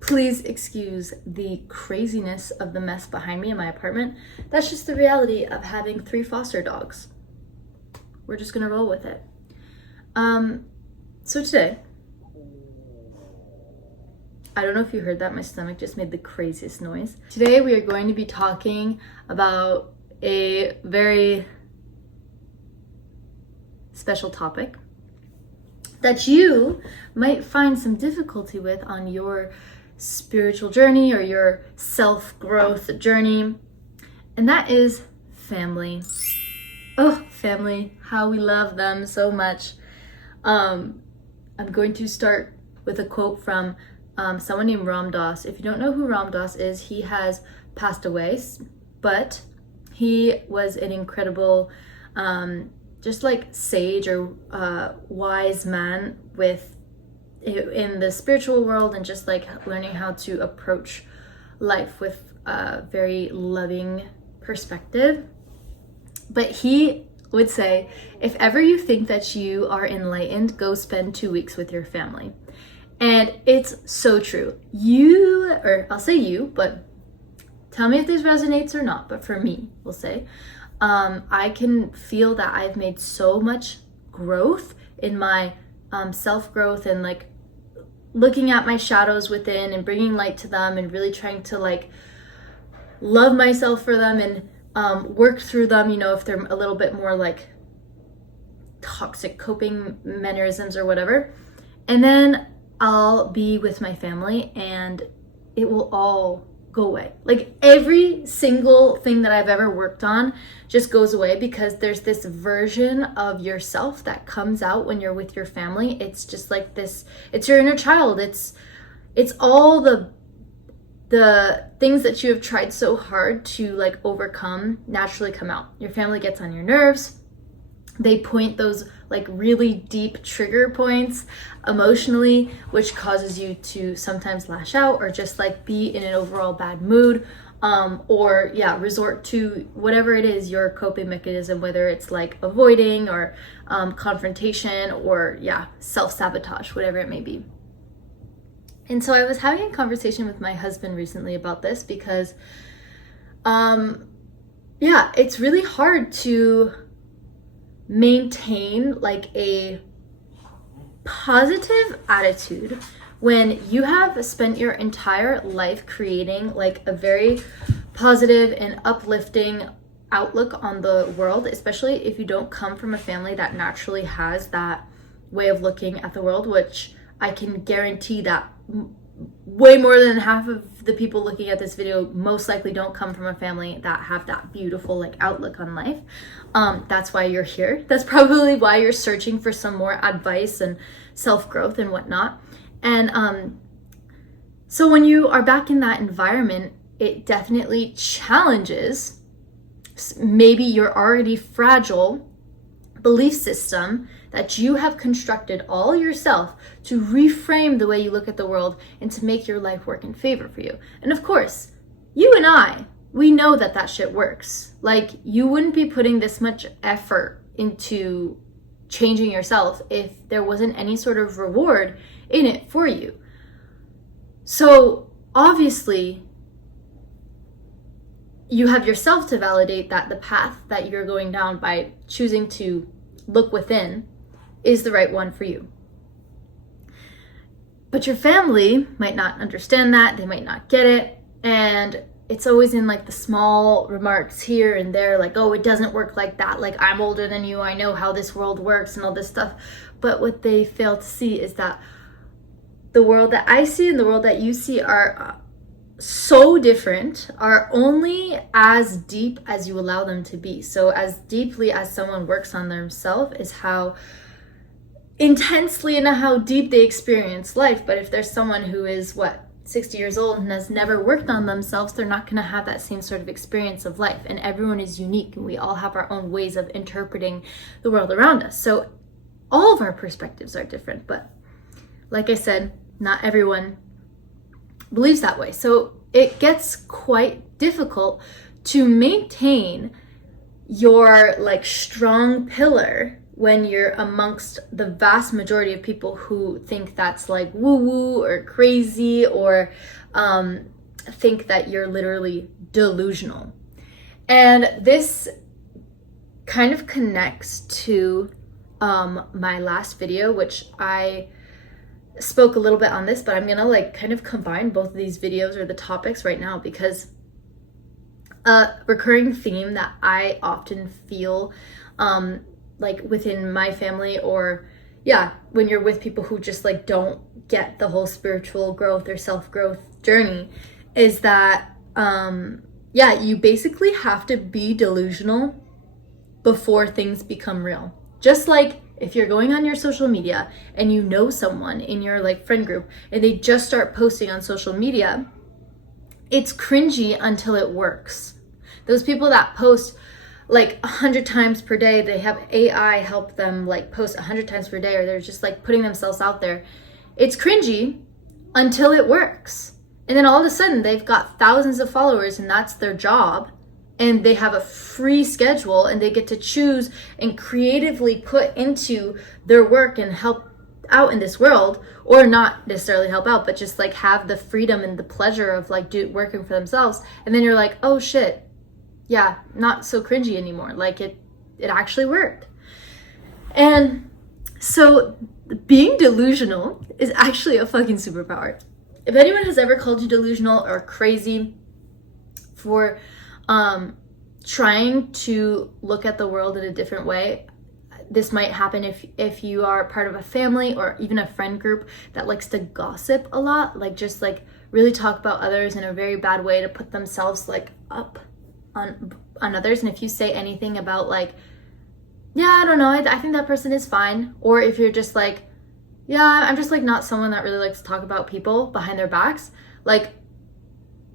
Please excuse the craziness of the mess behind me in my apartment. That's just the reality of having 3 foster dogs. We're just gonna roll with it. So today, I don't know if you heard that, my stomach just made the craziest noise. Today we are going to be talking about a very special topic that you might find some difficulty with on your spiritual journey or your self-growth journey, and that is family. Oh, family, how we love them so much. I'm going to start with a quote from someone named Ram Dass. If you don't know who Ram Dass is, he has passed away, but he was an incredible just like sage or wise man in the spiritual world, and just like learning how to approach life with a very loving perspective. But he would say, if ever you think that you are enlightened, go spend 2 weeks with your family. And it's so true. I'll say you, but tell me if this resonates or not, but for me, we'll say, I can feel that I've made so much growth in my self-growth, and like looking at my shadows within and bringing light to them, and really trying to like love myself for them, and work through them, if they're a little bit more like toxic coping mannerisms or whatever. And then I'll be with my family and it will all go away. Like every single thing that I've ever worked on just goes away, because there's this version of yourself that comes out when you're with your family. It's just like this, it's your inner child. It's all the things that you have tried so hard to like overcome naturally come out. Your family gets on your nerves. They point those like really deep trigger points emotionally, which causes you to sometimes lash out or just like be in an overall bad mood, or resort to whatever it is your coping mechanism, whether it's like avoiding or confrontation or self-sabotage, whatever it may be. And so I was having a conversation with my husband recently about this, because it's really hard to maintain like a positive attitude when you have spent your entire life creating like a very positive and uplifting outlook on the world, especially if you don't come from a family that naturally has that way of looking at the world, which I can guarantee that way more than half of the people looking at this video most likely don't come from a family that have that beautiful like outlook on life. That's why you're here. That's probably why you're searching for some more advice and self-growth and whatnot. And so when you are back in that environment, it definitely challenges maybe your already fragile belief system that you have constructed all yourself to reframe the way you look at the world and to make your life work in favor for you. And of course, you and we know that shit works. Like, you wouldn't be putting this much effort into changing yourself if there wasn't any sort of reward in it for you. So obviously, you have yourself to validate that the path that you're going down by choosing to look within is the right one for you. But your family might not understand that, they might not get it, and it's always in like the small remarks here and there, like, oh, it doesn't work like that, like, I'm older than you, I know how this world works and all this stuff. But what they fail to see is that the world that I see and the world that you see are so different, are only as deep as you allow them to be. So as deeply as someone works on themselves is how intensely and how deep they experience life. But if there's someone who is 60 years old and has never worked on themselves, they're not going to have that same sort of experience of life. And everyone is unique, and we all have our own ways of interpreting the world around us. So all of our perspectives are different, but like I said, not everyone believes that way. So it gets quite difficult to maintain your like strong pillar when you're amongst the vast majority of people who think that's like woo-woo or crazy, or think that you're literally delusional. And this kind of connects to my last video, which I spoke a little bit on this, but I'm gonna like kind of combine both of these videos or the topics right now, because a recurring theme that I often feel like within my family, or when you're with people who just like don't get the whole spiritual growth or self-growth journey, is that you basically have to be delusional before things become real. Just like if you're going on your social media and you know someone in your like friend group and they just start posting on social media, it's cringy until it works. Those people that post like 100 times per day, they have AI help them like post 100 times per day, or they're just like putting themselves out there. It's cringy until it works. And then all of a sudden they've got thousands of followers and that's their job. And they have a free schedule and they get to choose and creatively put into their work and help out in this world, or not necessarily help out, but just like have the freedom and the pleasure of like working for themselves. And then you're like, oh shit, yeah, not so cringy anymore. Like it actually worked. And so being delusional is actually a fucking superpower. If anyone has ever called you delusional or crazy for trying to look at the world in a different way, this might happen if you are part of a family or even a friend group that likes to gossip a lot, like just like really talk about others in a very bad way to put themselves like up on others. And if you say anything about like, yeah, I don't know, I think that person is fine, or if you're just like, yeah, I'm just like not someone that really likes to talk about people behind their backs, like,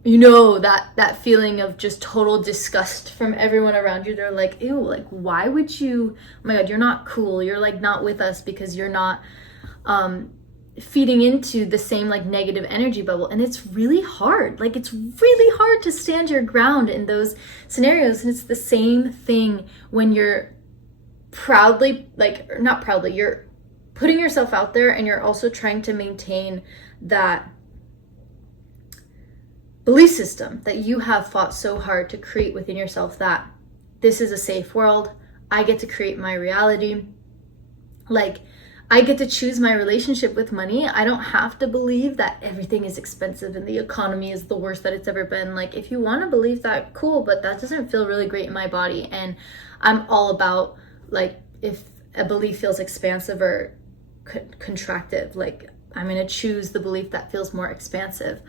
you know, that feeling of just total disgust from everyone around you. They're like, ew, like why would you, oh my god, you're not cool, you're like not with us because you're not feeding into the same like negative energy bubble. And it's really hard, like it's really hard to stand your ground in those scenarios. And it's the same thing when you're proudly, like, or not proudly, you're putting yourself out there and you're also trying to maintain that belief system that you have fought so hard to create within yourself, that this is a safe world, I get to create my reality, like I get to choose my relationship with money. I don't have to believe that everything is expensive and the economy is the worst that it's ever been. Like if you want to believe that, cool, but that doesn't feel really great in my body. And I'm all about like, if a belief feels expansive or contractive, like I'm going to choose the belief that feels more expansive.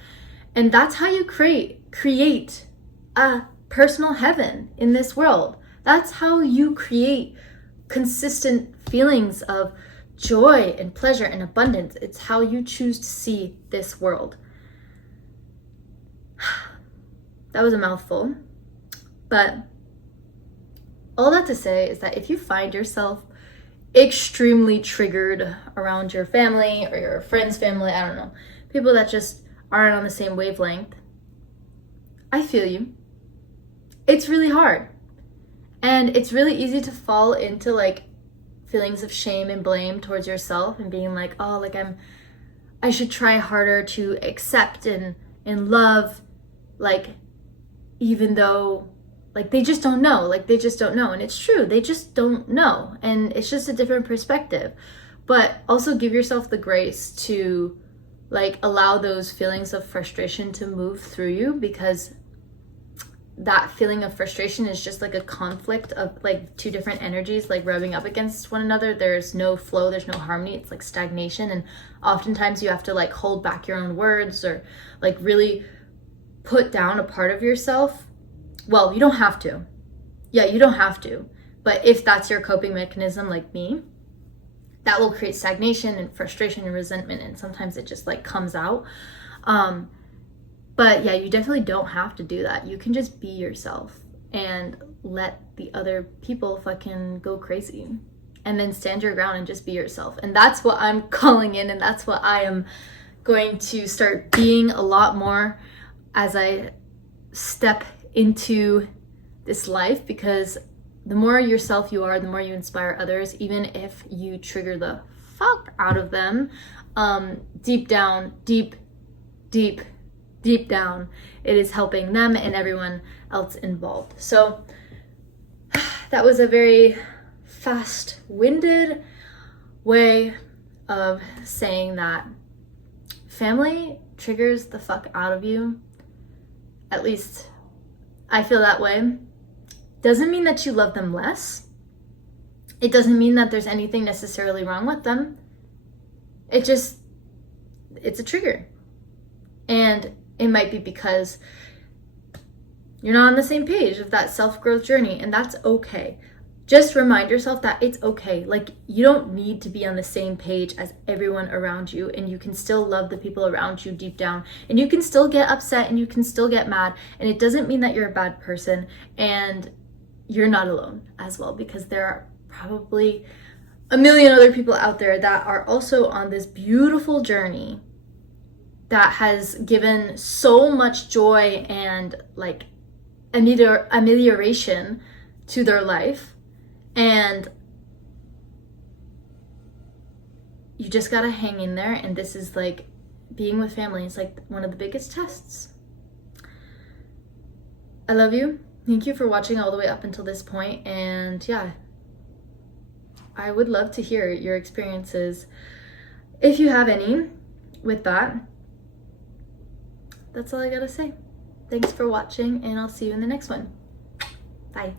And that's how you create a personal heaven in this world. That's how you create consistent feelings of joy and pleasure and abundance. It's how you choose to see this world. That was a mouthful. But all that to say is that if you find yourself extremely triggered around your family or your friend's family, I don't know, people that just aren't on the same wavelength, I feel you. It's really hard. And it's really easy to fall into like feelings of shame and blame towards yourself and being like, oh, like I should try harder to accept and love, like, even though like they just don't know, and it's true, they just don't know, and it's just a different perspective. But also give yourself the grace to like allow those feelings of frustration to move through you, because that feeling of frustration is just like a conflict of like two different energies like rubbing up against one another. There's no flow, there's no harmony, it's like stagnation. And oftentimes you have to like hold back your own words or like really put down a part of yourself. Well, you don't have to. Yeah, you don't have to. But if that's your coping mechanism, like me, that will create stagnation and frustration and resentment, and sometimes it just like comes out. But yeah, you definitely don't have to do that. You can just be yourself and let the other people fucking go crazy, and then stand your ground and just be yourself. And that's what I'm calling in, and that's what I am going to start being a lot more as I step into this life, because the more yourself you are, the more you inspire others, even if you trigger the fuck out of them, deep down, deep down, it is helping them and everyone else involved. So that was a very fast-winded way of saying that family triggers the fuck out of you. At least I feel that way. Doesn't mean that you love them less. It doesn't mean that there's anything necessarily wrong with them. It's a trigger. And it might be because you're not on the same page of that self-growth journey, and that's okay. Just remind yourself that it's okay. Like, you don't need to be on the same page as everyone around you, and you can still love the people around you deep down, and you can still get upset and you can still get mad, and it doesn't mean that you're a bad person, and you're not alone as well, because there are probably a million other people out there that are also on this beautiful journey that has given so much joy and like amelioration to their life. And you just gotta hang in there. And this is like being with family. It's like one of the biggest tests. I love you. Thank you for watching all the way up until this point. And yeah, I would love to hear your experiences, if you have any, with that. That's all I gotta say. Thanks for watching, and I'll see you in the next one. Bye.